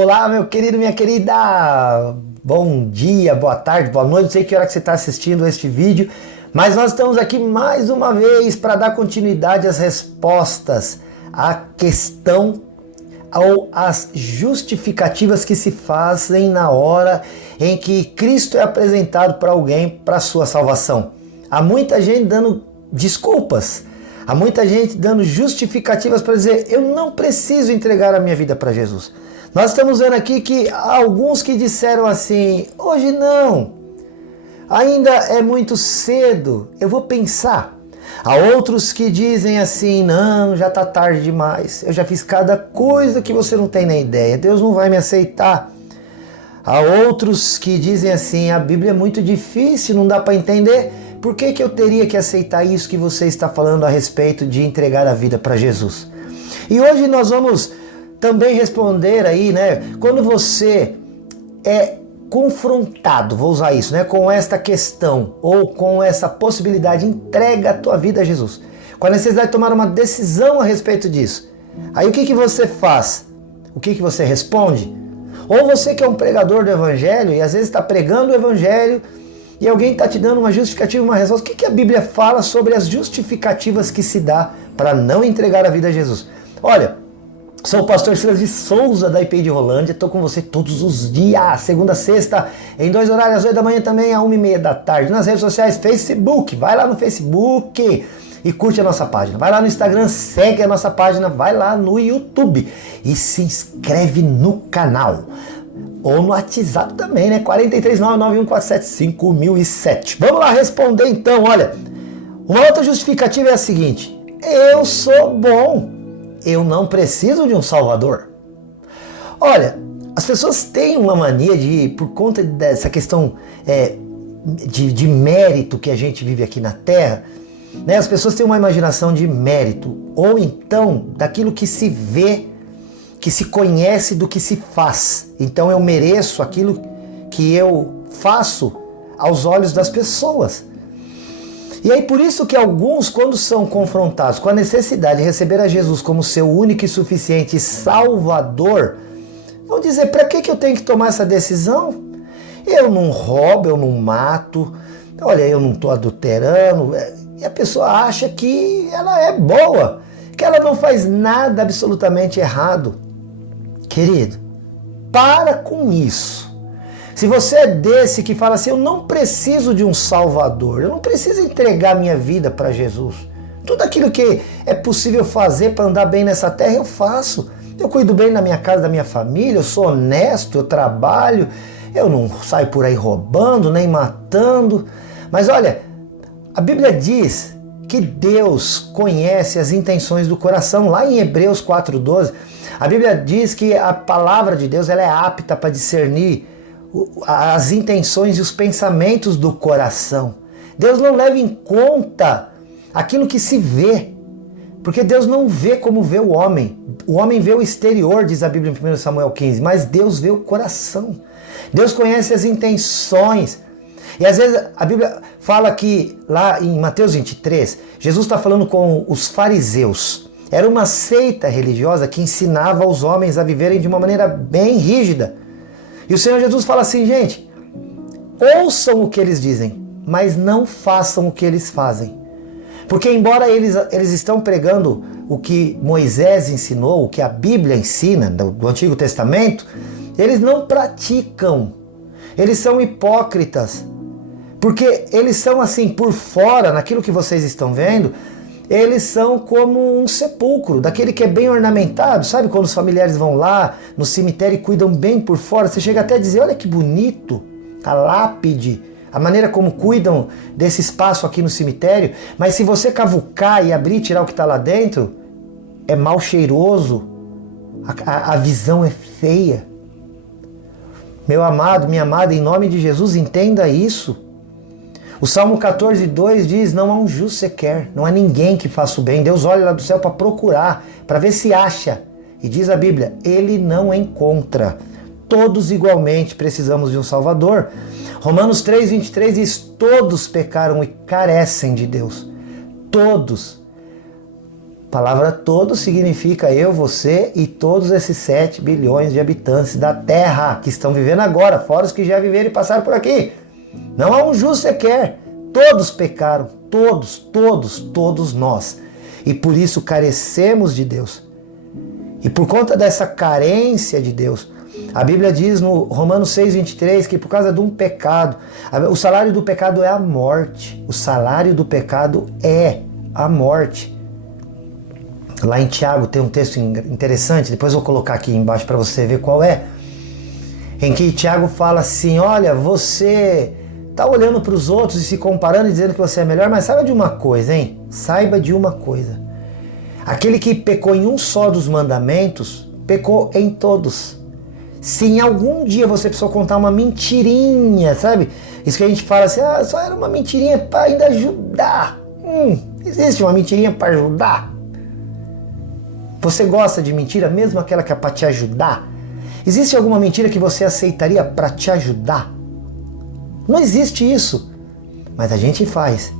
Olá, meu querido, minha querida! Bom dia, boa tarde, boa noite, não sei que hora que você está assistindo este vídeo, mas nós estamos aqui mais uma vez para dar continuidade às respostas à questão ou às justificativas que se fazem na hora em que Cristo é apresentado para alguém para sua salvação. Há muita gente dando desculpas, há muita gente dando justificativas para dizer: eu não preciso entregar a minha vida para Jesus. Nós estamos vendo aqui que há alguns que disseram assim: hoje não, ainda é muito cedo, eu vou pensar. Há outros que dizem assim: não, já está tarde demais, eu já fiz cada coisa que você não tem nem ideia, Deus não vai me aceitar. Há outros que dizem assim: a Bíblia é muito difícil, não dá para entender, por que eu teria que aceitar isso que você está falando a respeito de entregar a vida para Jesus? E hoje nós vamos também responder aí, né, quando você é confrontado, vou usar isso, né, com esta questão ou com essa possibilidade, entrega a tua vida a Jesus, com a necessidade de tomar uma decisão a respeito disso. Aí o que você faz? O que você responde? Ou você que é um pregador do evangelho e às vezes está pregando o evangelho e alguém está te dando uma justificativa, uma resposta. O que a Bíblia fala sobre as justificativas que se dá para não entregar a vida a Jesus? Olha, sou o pastor Silas de Souza da IPI de Rolândia, estou com você todos os dias, segunda a sexta, em 2 horários, às 8 da manhã também, às 1h30 da tarde, nas redes sociais, Facebook, vai lá no Facebook e curte a nossa página, vai lá no Instagram, segue a nossa página, vai lá no YouTube e se inscreve no canal, ou no WhatsApp também, né, 43991475007. Vamos lá responder então. Olha, uma outra justificativa é a seguinte: eu sou bom, eu não preciso de um salvador. Olha, as pessoas têm uma mania de, por conta dessa questão de mérito que a gente vive aqui na Terra, né, as pessoas têm uma imaginação de mérito, ou então daquilo que se vê, que se conhece do que se faz. Então eu mereço aquilo que eu faço aos olhos das pessoas. E aí por isso que alguns, quando são confrontados com a necessidade de receber a Jesus como seu único e suficiente Salvador, vão dizer: para que eu tenho que tomar essa decisão? Eu não roubo, eu não mato, olha, eu não estou adulterando. E a pessoa acha que ela é boa, que ela não faz nada absolutamente errado. Querido, para com isso. Se você é desse que fala assim: eu não preciso de um salvador, eu não preciso entregar minha vida para Jesus, tudo aquilo que é possível fazer para andar bem nessa terra eu faço, eu cuido bem da minha casa, da minha família, eu sou honesto, eu trabalho, eu não saio por aí roubando, nem matando. Mas olha, a Bíblia diz que Deus conhece as intenções do coração, lá em Hebreus 4:12, a Bíblia diz que a palavra de Deus ela é apta para discernir as intenções e os pensamentos do coração. Deus não leva em conta aquilo que se vê, porque Deus não vê como vê o homem. O homem vê o exterior, diz a Bíblia em 1 Samuel 15, mas Deus vê o coração. Deus conhece as intenções. E às vezes a Bíblia fala que lá em Mateus 23, Jesus está falando com os fariseus. Era uma seita religiosa que ensinava os homens a viverem de uma maneira bem rígida. E o Senhor Jesus fala assim: gente, ouçam o que eles dizem, mas não façam o que eles fazem. Porque embora eles estão pregando o que Moisés ensinou, o que a Bíblia ensina do Antigo Testamento, eles não praticam. Eles são hipócritas. Porque eles são assim, por fora, naquilo que vocês estão vendo, eles são como um sepulcro, daquele que é bem ornamentado. Sabe quando os familiares vão lá no cemitério e cuidam bem por fora? Você chega até a dizer: olha que bonito a lápide, a maneira como cuidam desse espaço aqui no cemitério. Mas se você cavucar e abrir e tirar o que está lá dentro, é mal cheiroso, a visão é feia. Meu amado, minha amada, em nome de Jesus, entenda isso. O Salmo 14:2 diz: não há um justo sequer, não há ninguém que faça o bem. Deus olha lá do céu para procurar, para ver se acha. E diz a Bíblia: ele não encontra. Todos igualmente precisamos de um Salvador. Romanos 3:23 diz: todos pecaram e carecem de Deus. Todos. A palavra todos significa eu, você e todos esses 7 bilhões de habitantes da Terra que estão vivendo agora, fora os que já viveram e passaram por aqui. Não há um justo sequer. Todos pecaram, todos nós. E por isso carecemos de Deus. E por conta dessa carência de Deus, a Bíblia diz no Romanos 6,23 que por causa de um pecado, o salário do pecado é a morte. O salário do pecado é a morte. Lá em Tiago tem um texto interessante, depois eu vou colocar aqui embaixo para você ver qual é, em que Tiago fala assim, olha, você está olhando para os outros e se comparando e dizendo que você é melhor, mas saiba de uma coisa, hein? Saiba de uma coisa. Aquele que pecou em um só dos mandamentos, pecou em todos. Se em algum dia você precisou contar uma mentirinha, sabe? Isso que a gente fala assim, só era uma mentirinha para ainda ajudar. Existe uma mentirinha para ajudar? Você gosta de mentira, mesmo aquela que é para te ajudar? Existe alguma mentira que você aceitaria para te ajudar? Não existe isso, mas a gente faz.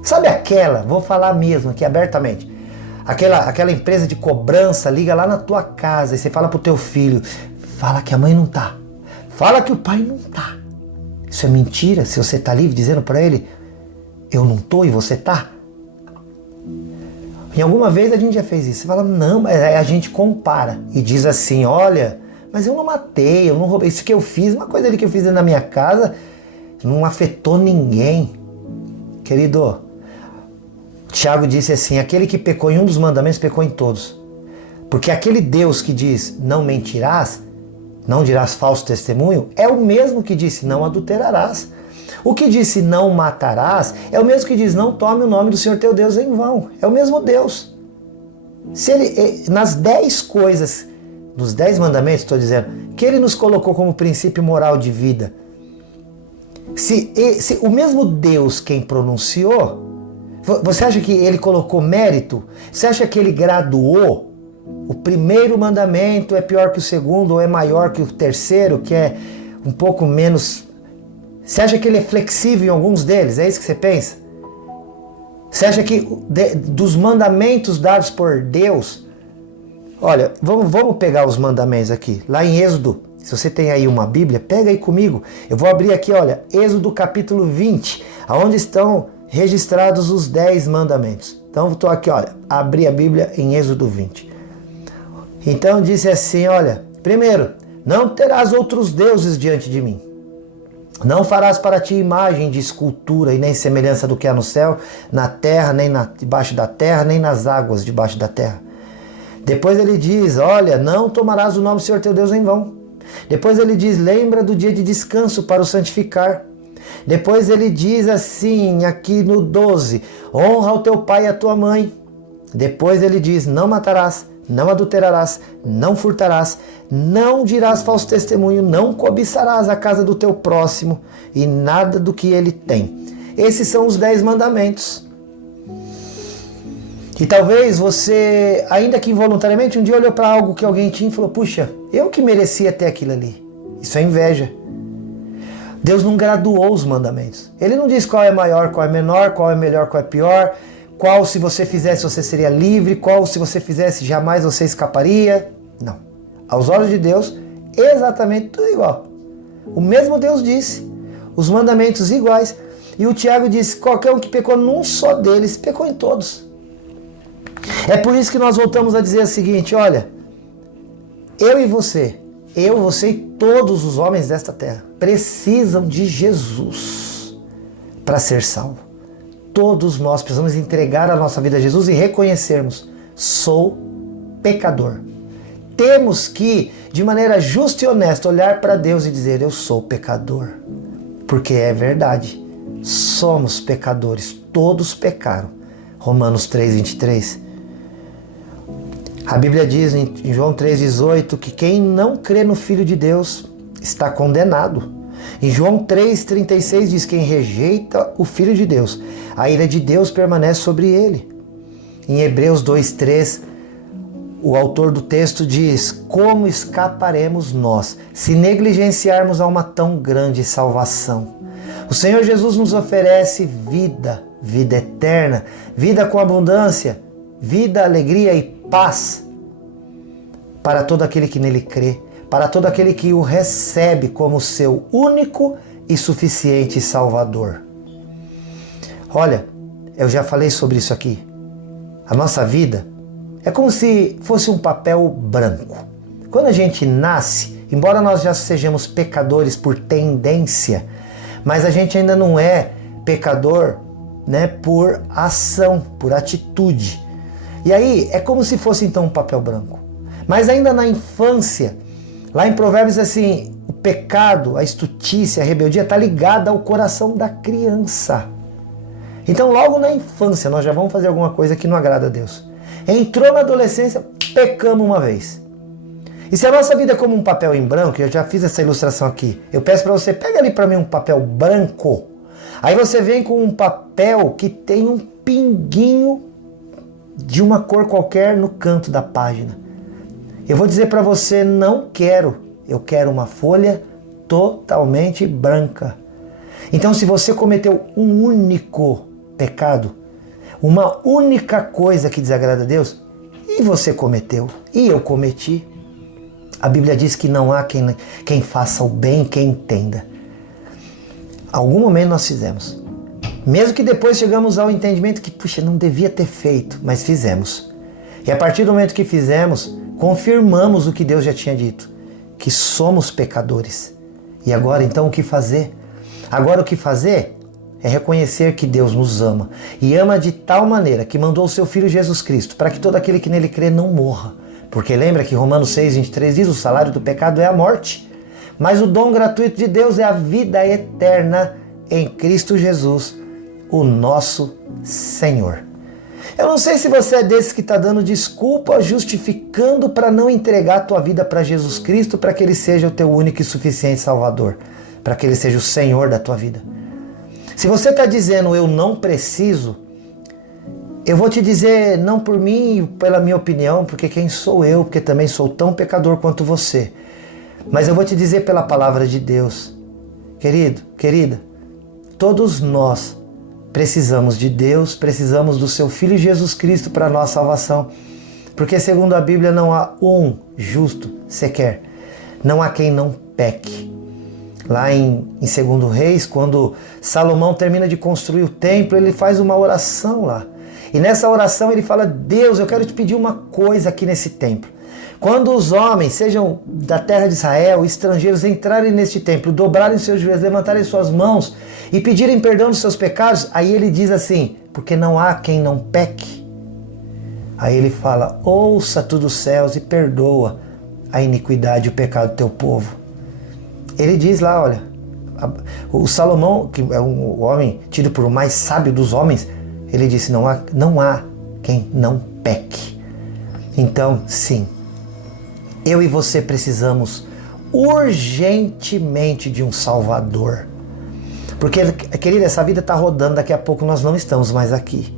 Sabe aquela, vou falar mesmo aqui abertamente, aquela empresa de cobrança liga lá na tua casa e você fala pro teu filho, fala que a mãe não tá, fala que o pai não tá. Isso é mentira se você tá livre dizendo para ele, eu não tô e você tá? Em alguma vez a gente já fez isso. Você fala, não, mas aí a gente compara e diz assim, olha, mas eu não matei, eu não roubei. Isso que eu fiz, uma coisa ali que eu fiz na minha casa, não afetou ninguém. Querido, Tiago disse assim, aquele que pecou em um dos mandamentos, pecou em todos. Porque aquele Deus que diz, não mentirás, não dirás falso testemunho, é o mesmo que disse, não adulterarás. O que disse não matarás é o mesmo que diz não tome o nome do Senhor teu Deus em vão. É o mesmo Deus. Se ele, nas 10 coisas, nos 10 mandamentos, estou dizendo, que ele nos colocou como princípio moral de vida, se o mesmo Deus quem pronunciou, você acha que ele colocou mérito? Você acha que ele graduou? O primeiro mandamento é pior que o segundo ou é maior que o terceiro, que é um pouco menos... Você acha que ele é flexível em alguns deles? É isso que você pensa? Você acha que dos mandamentos dados por Deus... Olha, vamos pegar os mandamentos aqui. Lá em Êxodo, se você tem aí uma Bíblia, pega aí comigo. Eu vou abrir aqui, olha, Êxodo capítulo 20, onde estão registrados os 10 mandamentos. Então eu estou aqui, olha, abri a Bíblia em Êxodo 20. Então disse assim, olha, primeiro, não terás outros deuses diante de mim. Não farás para ti imagem de escultura e nem semelhança do que há no céu, na terra, nem debaixo da terra, nem nas águas debaixo da terra. Depois ele diz, olha, não tomarás o nome do Senhor teu Deus em vão. Depois ele diz, lembra do dia de descanso para o santificar. Depois ele diz assim, aqui no 12, honra o teu pai e a tua mãe. Depois ele diz, não matarás, não adulterarás, não furtarás, não dirás falso testemunho, não cobiçarás a casa do teu próximo e nada do que ele tem. Esses são os 10 mandamentos. E talvez você, ainda que involuntariamente, um dia olhou para algo que alguém tinha e falou, puxa, eu que merecia ter aquilo ali. Isso é inveja. Deus não graduou os mandamentos. Ele não diz qual é maior, qual é menor, qual é melhor, qual é pior, qual se você fizesse você seria livre, qual se você fizesse jamais você escaparia. Não. Aos olhos de Deus, exatamente tudo igual. O mesmo Deus disse, os mandamentos iguais. E o Tiago disse, qualquer um que pecou num só deles, pecou em todos. É por isso que nós voltamos a dizer o seguinte, olha, eu e você e todos os homens desta terra precisam de Jesus para ser salvo. Todos nós precisamos entregar a nossa vida a Jesus e reconhecermos, sou pecador. Temos que, de maneira justa e honesta, olhar para Deus e dizer, eu sou pecador. Porque é verdade, somos pecadores, todos pecaram. Romanos 3:23. A Bíblia diz em João 3:18 que quem não crê no Filho de Deus está condenado. Em João 3:36 diz quem rejeita o Filho de Deus, a ira de Deus permanece sobre ele. Em Hebreus 2:3, o autor do texto diz, como escaparemos nós se negligenciarmos a uma tão grande salvação? O Senhor Jesus nos oferece vida, vida eterna, vida com abundância, vida, alegria e paz para todo aquele que nele crê, para todo aquele que o recebe como seu único e suficiente Salvador. Olha, eu já falei sobre isso aqui. A nossa vida é como se fosse um papel branco. Quando a gente nasce, embora nós já sejamos pecadores por tendência, mas a gente ainda não é pecador, né, por ação, por atitude. E aí é como se fosse então um papel branco. Mas ainda na infância, lá em Provérbios assim, o pecado, a estutícia, a rebeldia está ligada ao coração da criança. Então logo na infância nós já vamos fazer alguma coisa que não agrada a Deus. Entrou na adolescência, pecamos uma vez. E se a nossa vida é como um papel em branco, eu já fiz essa ilustração aqui, eu peço para você, pega ali para mim um papel branco. Aí você vem com um papel que tem um pinguinho de uma cor qualquer no canto da página. Eu vou dizer para você, não quero. Eu quero uma folha totalmente branca. Então se você cometeu um único pecado, uma única coisa que desagrada a Deus, e você cometeu, e eu cometi, a Bíblia diz que não há quem faça o bem, quem entenda. Algum momento nós fizemos. Mesmo que depois chegamos ao entendimento que, puxa, não devia ter feito, mas fizemos. E a partir do momento que fizemos, confirmamos o que Deus já tinha dito, que somos pecadores. E agora então o que fazer? Agora o que fazer é reconhecer que Deus nos ama. E ama de tal maneira que mandou o seu Filho Jesus Cristo, para que todo aquele que nele crê não morra. Porque lembra que Romanos 6:23 diz, o salário do pecado é a morte. Mas o dom gratuito de Deus é a vida eterna em Cristo Jesus, o nosso Senhor. Eu não sei se você é desses que está dando desculpa, justificando para não entregar a tua vida para Jesus Cristo, para que Ele seja o teu único e suficiente Salvador, para que Ele seja o Senhor da tua vida. Se você está dizendo, eu não preciso, eu vou te dizer, não por mim e pela minha opinião, porque quem sou eu, porque também sou tão pecador quanto você. Mas eu vou te dizer pela palavra de Deus. Querido, querida, todos nós precisamos de Deus, precisamos do seu Filho Jesus Cristo para a nossa salvação. Porque segundo a Bíblia não há um justo sequer. Não há quem não peque. Lá em 2 Reis, quando Salomão termina de construir o templo, ele faz uma oração lá. E nessa oração ele fala, Deus, eu quero te pedir uma coisa aqui nesse templo. Quando os homens, sejam da terra de Israel, estrangeiros, entrarem neste templo, dobrarem seus joelhos, levantarem suas mãos e pedirem perdão dos seus pecados, aí ele diz assim, porque não há quem não peque. Aí ele fala, ouça tu dos céus e perdoa a iniquidade e o pecado do teu povo. Ele diz lá, olha, o Salomão, que é um homem tido por o mais sábio dos homens, ele disse, não há quem não peque. Então, sim, eu e você precisamos urgentemente de um Salvador. Porque, querida, essa vida está rodando, daqui a pouco nós não estamos mais aqui.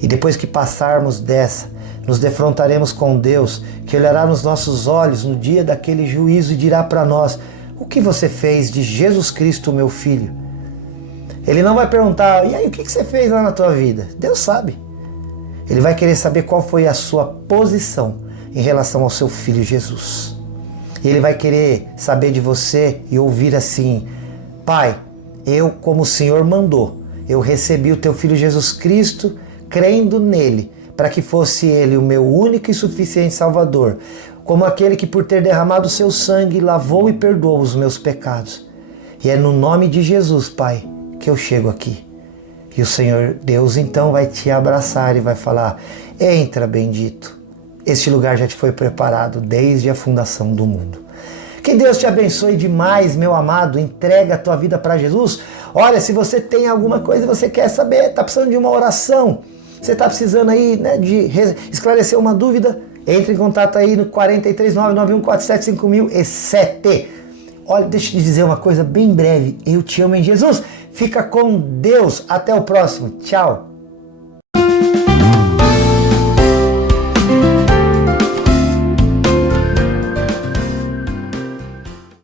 E depois que passarmos dessa, nos defrontaremos com Deus, que olhará nos nossos olhos no dia daquele juízo e dirá para nós, o que você fez de Jesus Cristo, meu Filho? Ele não vai perguntar, e aí, o que você fez lá na tua vida? Deus sabe. Ele vai querer saber qual foi a sua posição em relação ao seu Filho Jesus. E Ele vai querer saber de você e ouvir assim, Pai, eu, como o Senhor mandou, eu recebi o teu Filho Jesus Cristo, crendo nele, para que fosse ele o meu único e suficiente Salvador, como aquele que por ter derramado o seu sangue lavou e perdoou os meus pecados. E é no nome de Jesus, Pai, que eu chego aqui. E o Senhor Deus então vai te abraçar e vai falar, entra, bendito, este lugar já te foi preparado desde a fundação do mundo. Que Deus te abençoe demais, meu amado, entrega a tua vida para Jesus. Olha, se você tem alguma coisa, você quer saber, está precisando de uma oração, você está precisando aí, né, de esclarecer uma dúvida, entre em contato aí no 43991475007. Olha, deixa eu te dizer uma coisa bem breve, eu te amo em Jesus. Fica com Deus, até o próximo, tchau.